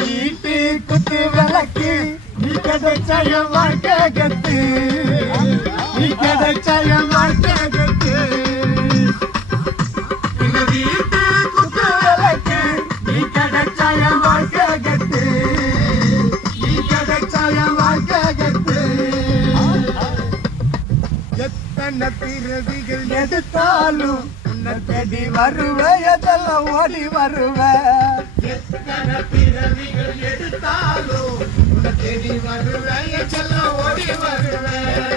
வீட்டு குத்து விளக்கு நீ கிடைச்சய வாழ்க்கை கத்து நீ கிடைச்சய வாழ்க்கை கத்து வீட்டு குத்து விளக்கு நீ கிடைச்சய வாழ்க்கை கத்து நீ கிடைச்சய வாழ்க்கை கத்து எத்தனை பிறவிகள் எடுத்தாலும் உன்னை தேடி வருவேன் எதெல்லாம் ஓடி வருவேன் எத்தனை பிறவிகள் எடுத்தாலும் உன்னை தேடி வருவேன் எதெல்லாம் ஓடி வருவேன்